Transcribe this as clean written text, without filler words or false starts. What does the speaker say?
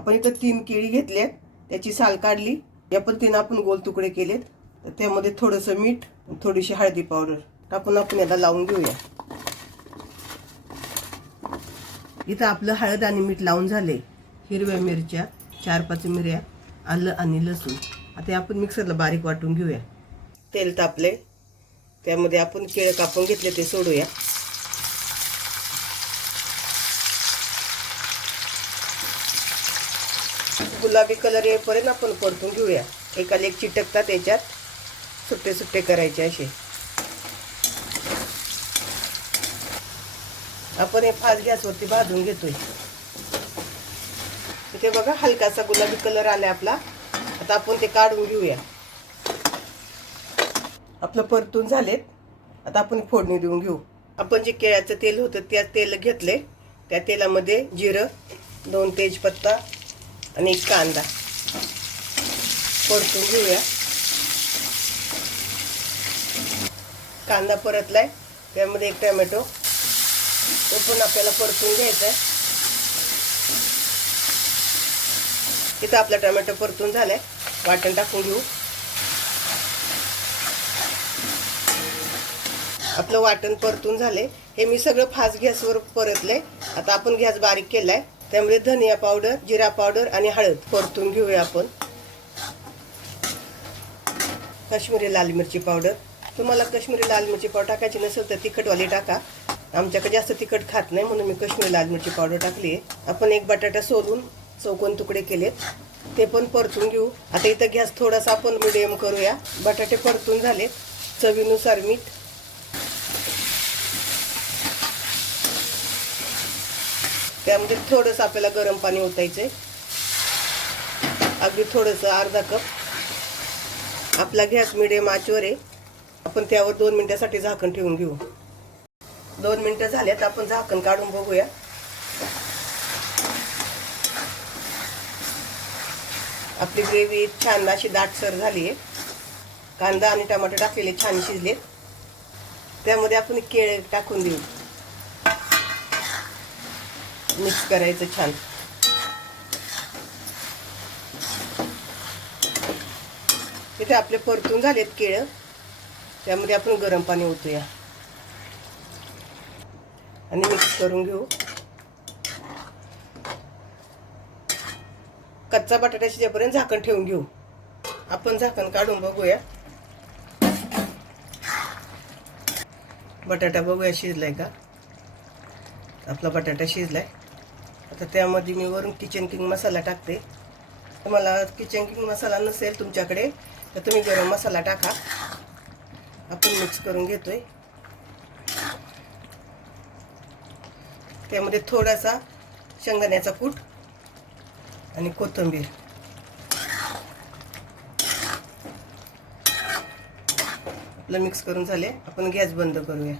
आपण इथं 3 केळी घेतल्यात, त्याची साल काढली. या पद्धतीने आपण गोल तुकडे केलेत. तर त्यामध्ये थोडंसं मीठ, थोडीशी हळदी पावडर टाकून आपण याला लावून घेऊया. इथं आपलं हळद आणि मीठ लावून झाले. हिरव्या मिरच्या 4-5 मिऱ्या, आलं आणि लसूण आता आपण मिक्सरला बारीक वाटून घेऊया. तेल तापले, त्यामध्ये आपण केळं कापून घेतले ते सोडूया. गुलाबी कलर येईपर्यंत आपण परतून घेऊया. एकाला एक चिटकतात, त्याच्यात सुट्टे सुट्टे करायचे असे. आपण हे फास्ट गॅसवरती भाजून घेतोय. इथे बघा हलकासा गुलाबी कलर आला आपला. आता आपण ते काढून घेऊया. आपलं परतून झालेत. आता आपण फोडणी देऊन घेऊ. आपण जे केळ्याचं तेल होतं त्या तेल घेतले. त्या तेलामध्ये जिरं, 2 तेजपत्ता आणि 1 कांदा परतून घेऊया. कांदा परतलाय, त्यामध्ये 1 टोमॅटो, तो पण आपल्याला परतून घ्यायचा आहे. इथं आपला टोमॅटो परतून झालाय. वाटण टाकून घेऊ. आपलं वाटण परतून झाले. हे मी सगळं फास्ट गॅसवर परतले. आता आपण गॅस बारीक केलाय. त्यामध्ये धनिया पावडर, जिरा पावडर आणि हळद परतून घेऊया आपण. काश्मीरी लाल मिरची पावडर, तुम्हाला काश्मीरी लाल मिरची पावडर टाकायची नसेल तर तिखटवाली टाका. आमच्याकडे जास्त तिखट खात नाही म्हणून मी काश्मीरी लाल मिरची पावडर टाकली आहे. आपण 1 बटाटा सोलून चौकोन तुकडे केलेत, ते पण परतून घेऊ. आता इथं गॅस थोडासा आपण मिडियम करूया. बटाटे परतून झाले. चवीनुसार मीठ, त्यामध्ये थोडंसं आपल्याला गरम पाणी ओतायचंय, अगदी थोडंसं, अर्धा कप. आपला गॅस मिडियम आचवर आहे. आपण त्यावर 2 मिनिटासाठी झाकण ठेवून घेऊ. 2 मिनिटं झाल्यात. आपण झाकण काढून बघूया. आपली ग्रेव्ही छान अशी दाटसर झाली आहे. कांदा आणि टमाटर टाकलेले छान शिजले. त्यामध्ये आपण केळे टाकून देऊ. मिक्स करायचं छान. इथे आपले परतून झालेत केळं. त्यामध्ये आपण गरम पाणी ओतूया आणि मिक्स करून घेऊ. कच्चा बटाटा शिजेपर्यंत झाकण ठेवून घेऊ. आपण झाकण काढून बघूया. बटाटा बघूया शिजलाय का. आपला बटाटा शिजलाय. आता त्यामध्ये मी वरून किचन किंग मसाला टाकते. तुम्हाला किचन किंग मसाला नसेल तुमच्याकडे तर तुम्ही गरम मसाला टाका. आपण मिक्स करून घेतोय. त्यामध्ये थोडासा शेंगदाण्याचा कूट आणि कोथिंबीर. आपलं मिक्स करून झाले. आपण गॅस बंद करूया.